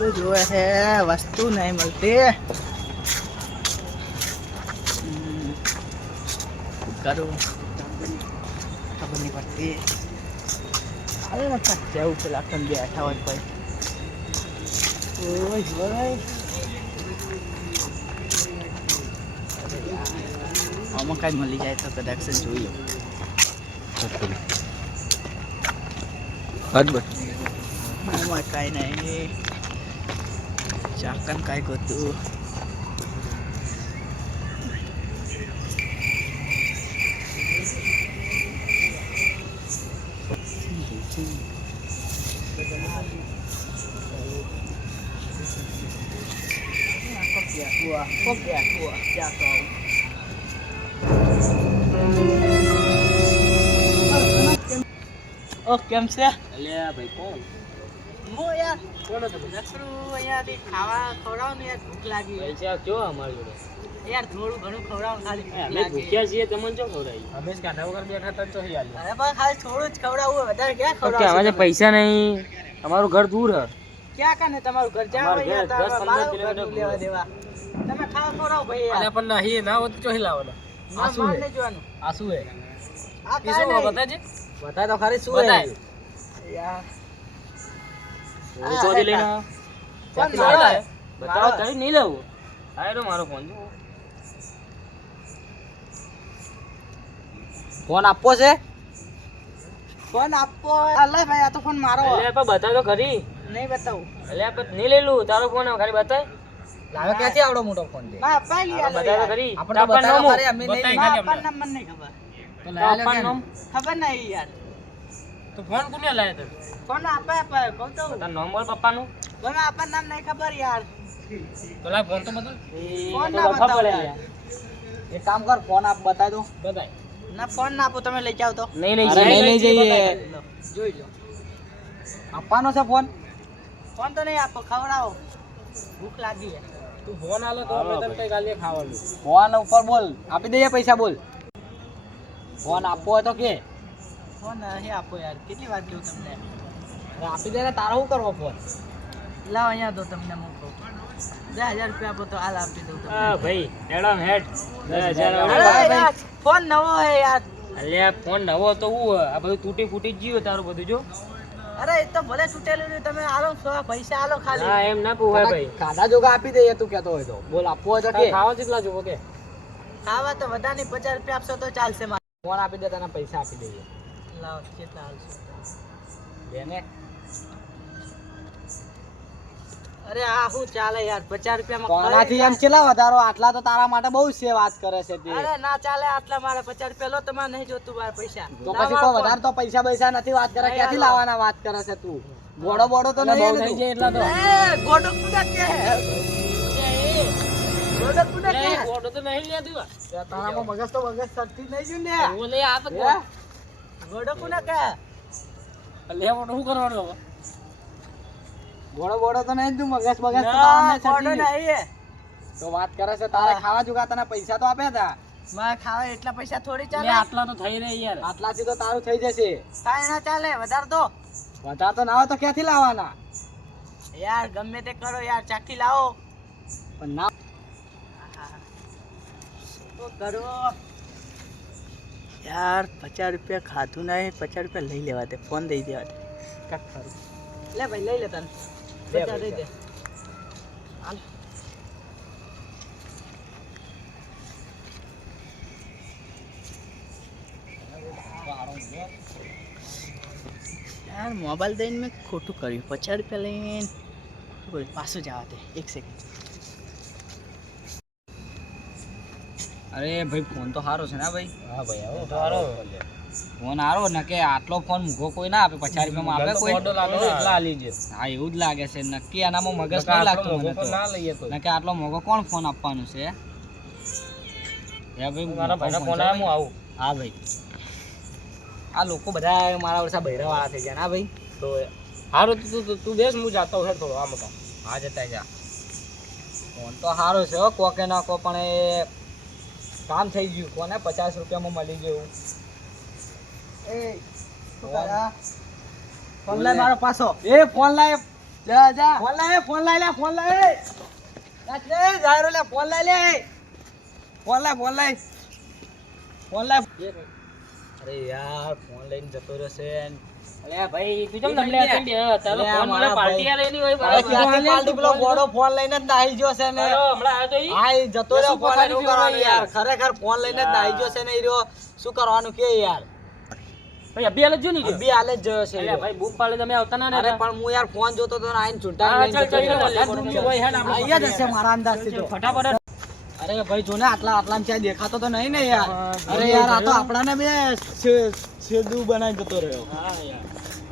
વસ્તુ જોવે છે, વસ્તુ નહીં મળતી. કરું ખબર નહીં પડતી. અરે જવું પેલા પણ બેઠા હોય કોઈ. ઓય આમાં કાંઈ મળી જાય તો કદાચ જોઈ લો. આમાં કાંઈ નહીં, ચાકન કાંઈ ગોતું. કેમ છે? અલ્યા ભાઈ કોણ? હું યાર કોણ હતો ભાઈ? નસરું અહીંયાથી ખાવા ખવડાવો ને યાર, ભૂખ લાગી. પૈસા કયો અમારી જોડે? યાર થોડું ઘણું ખવડાવો ખાલી. અમે ભૂખ્યા છીએ, તમને શું ખવડાવી? અમે જ કાઢા વગર બેઠા હતા તો યાર. અરે પણ ખાલી થોડું જ ખવડાવવું, વધારે ક્યાં કે ખવડાવવું? અમારે પૈસા નહીં, અમારું ઘર દૂર હે. ક્યાં કાને તમારું ઘર જાવ અમારું યાર, ઘર 10-15 મારું કિલોમીટર ઘરનું લેવા દેવા. તમે ખાવા ખવડાવો ભાઈ યાર. અલ્યા પણ નહીં ના હોત તો હિલાવવાનો. ના માર નહીં જોવાનું. આ શું હે? આ એ કાંઈ શું નહીં. બતાજે? બતાય તો ખરી શું હે? યાર હું ચોરી લઈને આવ્યો. પણ ચાથી મારો લાવ્યો? હે. બતાવો કઈ નહીં લેવું. આ એનો મારો ફોન જો. ફોન આપવો છે? ફોન આપો. અલે ભાઈ આ તો ફોન મારો હે. અલ્યા પણ બતાવ તો ખરી. નહીં બતાવું. અલ્યા પણ નહીં લઈ લઉં, તારો ફોન ખાલી બતાય. લાવે ક્યાંથી આવડો મોટો ફોન છે? ના અપાઈ લ્યા બતાવ તો ખરી. આપણે તો તાપણ બતાવો નોમો. ખરી, અમે નહીં. બતાય ના ખાલી આપણને અમને. મને નહીં ખબર. તાપણ નોમ. ખબર નહીં યાર. તો ફોન કોને લાવ્યો તો? ફોન આપે કહું તો. તાર નામ બોલ પપ્પાનું. મને આપણને નામ નહીં ખબર યાર. તો લાવ ફોન તો બતાવ. ફોન ના બતાવો યાર. એક કામ કર, ફોન આપ બતાય દો. બતાય. ના ફોન ના આપો, તમે લઈ જાઓ તો. નહીં લઈ જઈએ. નહીં લઈ જઈએ. લો, જોઈ લો. આપવાનો છે ફોન? ફોન તો નહીં આપો, ખવડાવો. ભૂખ લાગી છે. તું ફોન આલો તો અમે તને કઈ ગાલી ખાવાનું. ફોન ઉપર બોલ, આપી દઈએ પૈસા બોલ. ફોન આપવો હોય તો કે. ફોન નહીં આપો યાર, કેટલી વાર કહ્યું તમને. આપી દે ને, તારો શું કરવો ફોન? લાવો અહીંયા દો, તમને મૂકો. 10,000 રૂપિયા આપો તો હાલ આપી દઉં તમને. હા ભાઈ, હેડમ હેડ. 10,000 અરે યાર, ફોન નવો હે યાર. અલ્યા ફોન નવો તો હું આ બધું તૂટી ફૂટી જ ગયું તારું બધું જો. અરે એ તો ભલે તૂટેલું નહીં, તમે આલો પૈસા આલો ખાલી. હા એમ ના પૂછાય ભાઈ. ખાધા જોગા આપી દઈએ તું કહેતો હોય તો. બોલ આપવો હોય તો કે. ખાવા કેટલા જોવો કે? ખાવા તો વધારે નહીં, 50 રૂપિયા આપશો તો ચાલશે મારે. ફોન આપી દે, તને પૈસા આપી દઈએ. લાવો કેટલા હાલશો. બેને અરે આ શું ચાલે યાર, 50 રૂપિયામાં કોનાથી એમ ચેલા વધારો? આટલા તો તારા માટે બહુ છે, વાત કરે છે તે. અરે ના ચાલે આટલા, મારે 50 રૂપિયા લો, તમારે નહીં જોતું મારે પૈસા. તો પછી કોઈ વધારે તો પૈસા પૈસા નથી વાત કરે, ક્યાંથી લાવવાના વાત કરે છે તું? બોડો બોડો તો નહીં ને તું? એટલા તો. ગોડો કુડા કે ગોડો કુડા કે ઓર્ડર તો નહીં લેતું. તારામાં મગજ તો મગજ સરથી નહીં જોયું ને. હું લઈ આ તો હે? ગોડો કુડા કે લેવો તો શું કરવાનું હવે? બોડો બોડો તો નહીં જ તું, મગજ મગજ તો ના તારામાં ગોડો સરથી. નહીં. તો વાત કરે છે, તારે ખાવા જોગા તને પૈસા તો આપ્યા હતા. મારે ખાવા એટલા પૈસા થોડી લે, ચાલે. આટલા તો થઈ રહી યાર. આટલાથી તો તારું થઈ જશે. કાંઈ ના ચાલે, વધારે દો વધારે તો ના હોય તો ક્યાંથી લાવવાના? યાર. ગમે તે કરો યાર, ચાખી લાવો. પણ ના તો કરો યાર. 50 રૂપિયા ખાધું નહીં, 50 રૂપિયા લઈ લેવા દે, ફોન દઈ દેવા દે. કાક ખરું લે ભાઈ, લઈ લે તને 50 દઈ દે. હાલ. યાર મોબાઈલ દઈને મેં ખોટું કર્યું, 50 રૂપિયા લઈને પાછું જવા દે. 1 સેકન્ડ. અરે ભાઈ, ફોન તો સારો છે ને ભાઈ? હા ભાઈ આવો તો હારો. ફોન સારો ને, કે આટલો ફોન મૂકો કોઈ ના આપે, 50 રૂપિયામાં આપે કોઈ? ઓર્ડર લાગે એટલા આલી છે. હા એવું જ લાગે છે, નક્કી આનામાં મગજ નહીં લાગતું મને તો. ના લઈએ તો. નકે આટલો મોંઘો કોણ ફોન આપવાનું છે? હે ભાઈ, મારા ભાઈનો ફોન આવ્યો, હું આવું. હા ભાઈ, આ લોકો બધા મારા વર્ષા બૈરા વાળા થઈ ગયા ના ભાઈ? તો હારું તું બેસ, હું જાતો હું થોડો આમ કામ. હા જતા જા. ફોન તો સારો છે હો, કોકે ના કો, પણ એ કામ થઈ ગયું. કોને 50 રૂપિયામાં મળી ગયું? એ શું કરે? ફોન લાય મારો પાછો. એ ફોન લાય. જા જા ફોન લાય ફોન લાય લે ફોન લાય લે જાયરો લે ફોન લાય લે ફોન લાય ફોન લાય ફોન લાય અરે યાર ફોન લઈને જતો રહેશે અરે ભાઈ તું કેમ તમને અટેન્ડ તારો અરે ફોન મને મારા પાર્ટી ભાઈ. આલે ની હોય અરે બરાબર ક્યાંથી પાલટી પેલો ગોડો ફોન લઈને જ નાહી ગયો છે ને હમણાં આવ્યો તો ઈ હા ઈ જતો રહ્યો શું ફોન પથારી એનું કરવાનું ફેરવાય યાર યાર? ખરેખર ફોન લઈને જ નાહી ગયો છે ને ઈ રહ્યો શું કરવાનું કે યાર ભાઈ અભિયાલ જ જો ની બી હાલે જ જોયો છે ઈ અરે રહ્યો. ભાઈ બૂમ પાડે તમે આવતા ના ને અરે પણ હું યાર ફોન જોતો તો ને આઈને છૂટા હા, લઈને ચાલ, જતો ચાલ, રહ્યો. ચાલ, દૂરની હોય હેડ આપણે અહીંયા જ હશે મારા અંદાજથી તો. ફટાફટ અરે ભાઈ જો ને આટલામાં ક્યાંય દેખાતો તો નહીં ને યાર અરે યાર આ તો આપણાને બે છેદું બનાવી જતો રહ્યો હા યાર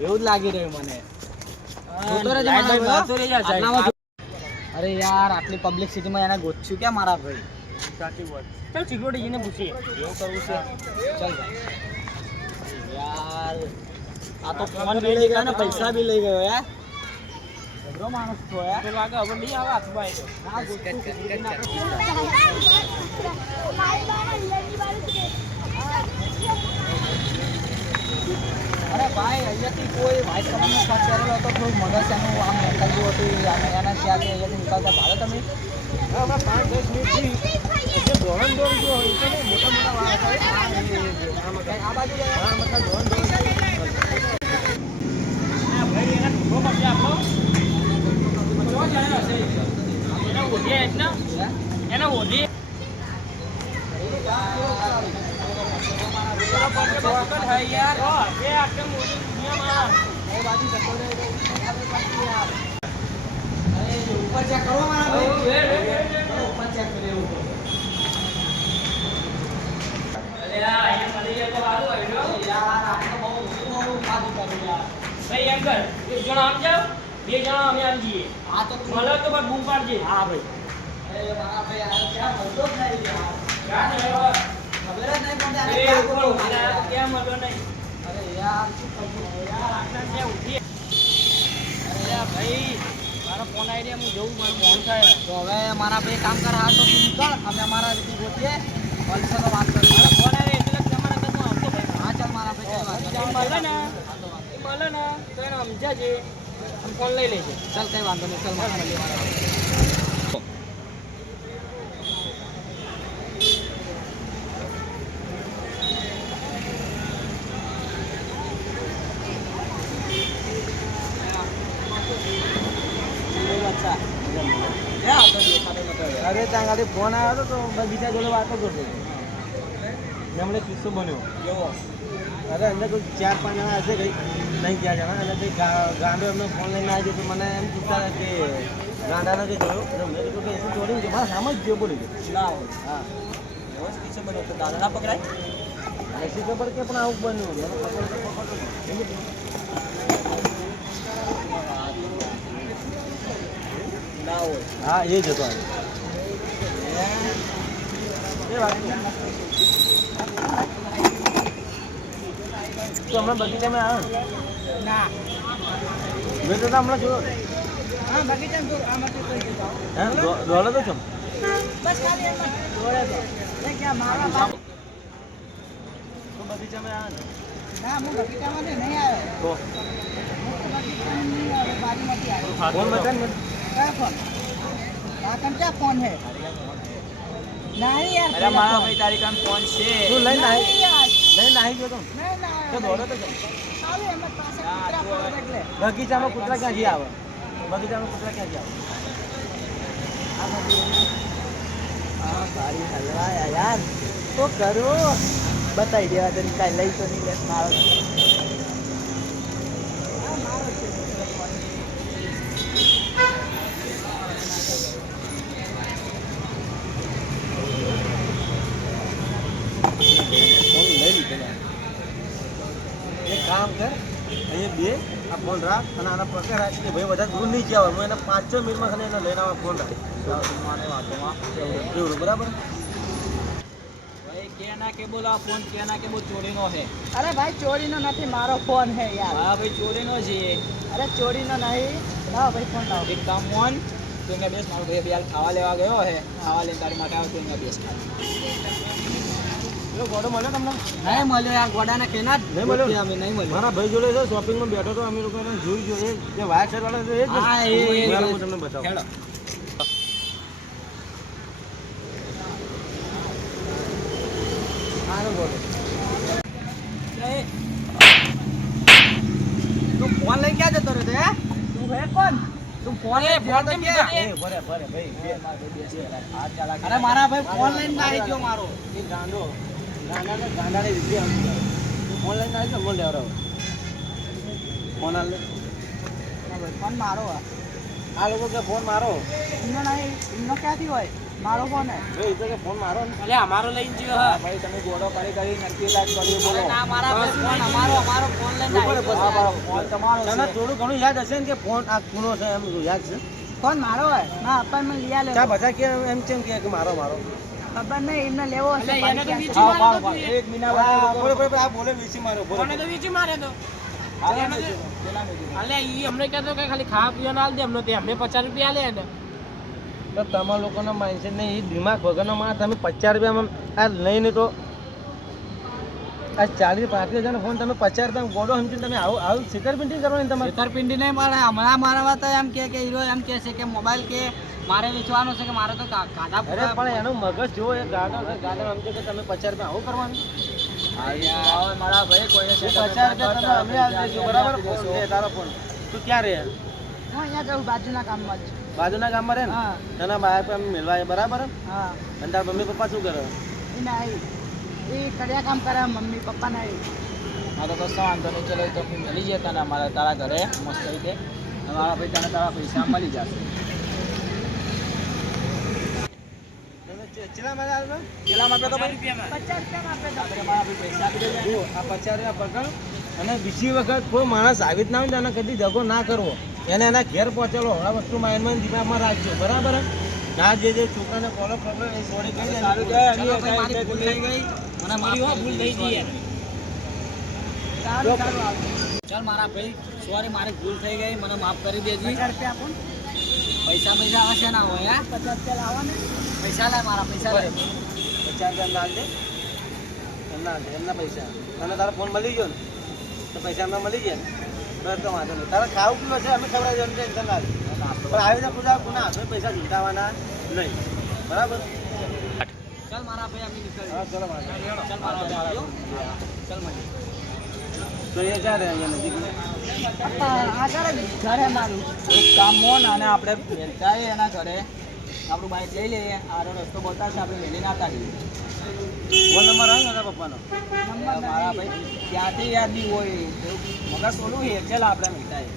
એવું જ લાગી રહ્યું મને જોતો રહેજે લાઈટ મારા ભાઈ ભાઈ, બહાર તો રહી જા, આટલામાં અરે યાર આટલી પબ્લિક સિટીમાં એને ગોતશું ક્યાં મારા ભાઈ સાચી વાત ચાલ સિક્યુરિટી જઈને પૂછીએ એવું કરવું છે ચાલ યાર આ તો ફોન બી લઈ ગયો ને પૈસા બી લઈ ગયો યાર જબરો માણસ છો યાર પેલો આગળ હવે નહીં આવે હાથમાં આવ્યો. આ ગોતશું કેટલી નાખે. અરે ભાઈ અહીંયાથી કોઈ વ્હાઈટ કલરનો શર્ટ પહેરેલો હતો થોડું મગજ એનું આમ નીકળ્યું હતું અને એના ત્યાંથી અહીંયાથી નીકળતા ભાડે તમે હવે 5-10 મિનિટથી જે ધોરણ દોડ જો હોય છે ને મોટા મોટા વાળા હોય આ બાજુ ગયા હા મતલબ ધોરણ દોડ ભાઈ એના ઠૂઠો પડશે આપણો જો જાય હશે એના ઓઢે એટલે એના ઓઢે યાર એ આટલે મોટી દુનિયામાં એ બાજુ જતો રહે અરે ઉપર ચેક કરો મારા ભાઈ ઉપર ચેક કરે એવું તો. યાર આ તો બહુ ખાધું કર્યું યાર ભાઈ એમ કર એક જણા આમ જાવ બે જણા અમે આમ જઈએ આ તો તું મળે તો બસ બૂમ પાડજે હા ભાઈ અરે મારા ભાઈ આ ક્યાં મળતો જ નહીં યાર ક્યાં જયો ખબર જ નહીં પડતી આને એ ક્યાં ઉપર ગોતો ઉભી રહ્યા મારે? તો ક્યાં મળ્યો નહીં અરે યાર શું કરવું યાર આટલા ત્યાં ઉઠીએ અરે યાર ભાઈ મારો ફોન આઈડિયા હું જોઉં મારો ફોન થાય તો હવે મારા ભાઈ કામ કર હા તો તું નીકળ અમે અમારા રીતે ગોતીએ મળશે તો વાત કરીએ મારો ફોન આવે એટલે તમારા ઘરમાં આવતો ભાઈ હા ચાલ મારા ભાઈ ચાલ વાંધો મળે નહીં. ને મળે ને તો એને સમજાજે અને ફોન લઈ લેજે ચાલ કઈ વાંધો નહીં ચાલ મારા મળીએ મારા ભાઈ. અરે ત્યાં આગળ ફોન આવ્યો હતો તો બીજા જોડે વાતો કરતો હતો એમણે કિસ્સો બન્યો કેવો અરે અંદર કોઈ 4-5 જણા હશે કઈ નહીં 4 જણા અને કંઈ ગાંડો એમનો ફોન લઈને આવી ગયો તો મને એમ પૂછતા હતા કે ગાંડાને કંઈ જોયો એટલે મેં કીધું કે એસી જોડ્યું છે મારા સામે જ ગયો બોલી ગયો ના હોય હા એવો જ કિસ્સો બન્યો તો દાદા ના પકડાય એસી ખબર કે પણ આવું બન્યું મને પકડતો એમ કીધું. ના હોય હા એ જ હતો એ વાત તો હમણાં બગીચામાં આવ્યો ના મેં તો હમણાં જોયો હા બગીચામાં જો આમાંથી કોઈ જતો હે દોડો તો છો બસ ખાલી એમ દોડે તો એ ક્યાં મારા તો બગીચામાં આવ્યો ના હું બગીચામાં નહીં આવ્યો તો બગીચામાં નહીં આવ્યો બાજુમાંથી આવ્યો ફોન બતાન મને क्या फोन कौन क्या फोन है नहीं यार અરે મારા ભાઈ તારી કામ ફોન છે તું લઈને આવી नहीं यार લઈને આવી ગયો તો नहीं ना તો દોડો તો છો साले हम पास कुतरा फोन देख ले બગીચામાં કૂતરા ક્યાંથી આવે બગીચામાં કૂતરા ક્યાંથી આવે હા સારી હલવાયા યાર તો કરો બતાવી દેવા તને કાંઈ લઈ તો નહીં લે મારો ફોન લઈ લીધો ને એક કામ કર અહીંયા બે આ ફોન રાખ અને આના પકડ રાખ કે ભાઈ બધા દૂર નહીં જવા હું એને 5-6 મિનિટમાં ખાલી એને લઈને આવા ફોન રાખ મને વાંચોમાં એવું બરાબર भाई क्या ना के बोला फोन क्या ना के बोल चोरी नो है અરે ભાઈ ચોરીનો નથી મારો ફોન હે યાર हाँ भाई चोरी नो जी અરે ચોરીનો નહીં લાવો ભાઈ ફોન લાવો एक काम मोहन तो इनका बेस मारो भाई अभी यार खावा लेवा गयो है खावा लेने तारी माटे आओ तो इनका बेस પેલો ગોડો મળ્યો તમને નહીં મળ્યો યાર ગોડાને કેના નહીં મળ્યો? અમે નહીં મળ્યો મારા ભાઈ જોડે છે શોપિંગમાં બેઠો તો અમે લોકો એને જોઈ જોઈએ જે વાયર શર્ટ વાળા છે એ જ ને? હા, એ. ચાલો, હું તમને બતાવું હેડો. આનો ગોડો. તું ફોન લઈને ક્યાં જતો રહ્યો હે તું હે કોણ તું ફોન લઈને ફોન જતો કેમ ક્યાં? લીધો? ભરે ભાઈ અરે મારા ભાઈ ફોન લઈને નાહી ગયો મારો એ ગાંડાને રીતે આમ કરે. તું ફોન લઈને આવી મને લેવડાવો. ફોન આલ લે. ફોન મારો આ લોકો કે ફોન મારો એમનો નહીં એમનો ક્યાંથી હોય મારો ફોન હે ભાઈ એ તો કે ફોન મારો ને. અલે અમારો લઈને ગયો હા ભાઈ તમે ગોળો કરી નક્કી લાગ કર્યું બોલો. અરે ના મારા ભાઈ ફોન અમારો ફોન લઈને ઉપર નાહી પછી ગયો. ફોન તમારો તને થોડું ઘણું યાદ હશે ને કે ફોન આ કુનો છે એમ યાદ છે? ફોન મારો હોય ના અપાર્ટમેન્ટ લઈ આલે ચા બધા કે એમ કેમ કે મારો ખબર નહીં એમને લેવો હશે અલે એને તો ભાઈ વીચી ક્યાં માર્યો તો તું એ. એક મિનિટ આ બોલે વીસી માર્યો બોલે. કોને તો વીચી માર્યો તો અલે ઈ અમને કહેતો કે ખાલી ખાવા પીવાનો આલ દે અમને તે અમને 50 રૂપિયા આલે એને તો તમારા લોકોનો માઇન્ડસેટ નહીં એ દિમાગ વગરનો માણસ તમે 50 રૂપિયામાં આ લઈને તો આ 40-35 હજારનો ફોન તમે 50 રૂપિયા ગોળો સમજીને તમે આવું છેતરપિંડી કરવાની તમારે. છેતરપિંડી નહીં મળે હમણાં મારા તો એમ કે હીરો એમ કે છે કે મોબાઈલ કે મારે વેચવાનો છે કે મારે તો કાઢા અરે પણ એનું મગજ જો એ ગાડો છે ગાડો સમજે કે તમે 50 રૂપિયા આવું કરવાનું. મારા ભાઈ કોઈને 50 રૂપિયા તમે અમે આલી દઈશું બરાબર. ફોન લે તારો ફોન. તું ક્યાં રહે? હું અહીંયા જાઉં બાજુના કામમાં જ બાજુના ગામમાં રહે ને? હા. તને બાર પર મેળવા આવ્યા બરાબર. હા અને તારા મમ્મી પપ્પા શું કરે? એ નહીં એ કડિયા કામ કરે મમ્મી પપ્પા નહીં હા તો કશો વાંધો નહીં ચલો તો મળી જતા ને અમારા તારા ઘરે મસ્ત રીતે મારા ભાઈ તને તારા પૈસા મળી જશે તમે ચેલા માં આવ્યો? કેટલામાં આપ્યો તો ભાઈ 50 રૂપિયા આપે તો મારા ભાઈ પૈસા આપી દેજો જો આ 50 રૂપિયા પકડ અને બીજી વખત કોઈ માણસ આવી જ ના હોય ને એને કદી દગો ના કરવો. એને એના ઘેર પહોંચેલો આ વસ્તુ માઇન્ડમાં દિમાગમાં રાખજો બરાબર. ના જે છોકરાને પ્રોબ્લેમ એ સોરી કહી દે. સારું ચલો ભાઈ, મારી ભૂલ થઈ ગઈ મને મળી હો ભૂલ થઈ ગઈ યાર સારું સારું આવજો. ચાલ મારા ભાઈ સોરી મારી ભૂલ થઈ ગઈ મને માફ કરી દેજે 50 રૂપિયા આપો પૈસા આવશે ના હોય 50 રૂપિયા લાવો ને પૈસા લાય મારા પૈસા લાય 50 રૂપિયા ના દે એમના પૈસા અને તારો ફોન મળી ગયો ને તો પૈસા એમને મળી ગયા ને બસ તો વાંધો નહીં. તારે ખાવું પીવું છે અમે ખવડાવી દેવાનું ટેન્શન ના લે. પણ આવી રીતે પૂછા કોના હાથમાં પૈસા ઝૂંટાવાના નહીં બરાબર. ચાલ મારા ભાઈ અમે નીકળીએ હા ચલો વાંધો નહીં. ચાલ મારા ભાઈ આવજો ચાલ મળીએ તો એ ક્યાં રહે અહીંયા નજીક? આગળ ઘરે મારું એક કામ મોન અને આપણે જાય એના ઘરે આપણું બાઈક લઈ લઈએ આરો રસ્તો બતાવશે આપણે વહેલી ના કાઢીએ ફોન નંબર આવે ને તારા પપ્પાનો? મારા ભાઈ ત્યાંથી યાદ નહીં હોય મગર સોલું છે ચાલ આપણે મીઠાઈ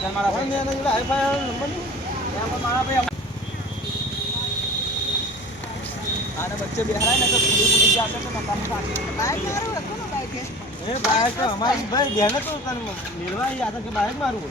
ચાલ મારા ફોન ભાઈ એના જોડે હાઈ-ફાઈ નંબર નહીં? એમાં મારા ભાઈ આને વચ્ચે બેહાય ને તો પૂરી જશે તો નકામ કાઢી બાઈક મારું હતું ને બાઈક એ બાઈક તો અમારી ભાઈ બેને તો તને મેળવા આવી આ તો કે બાઈક મારું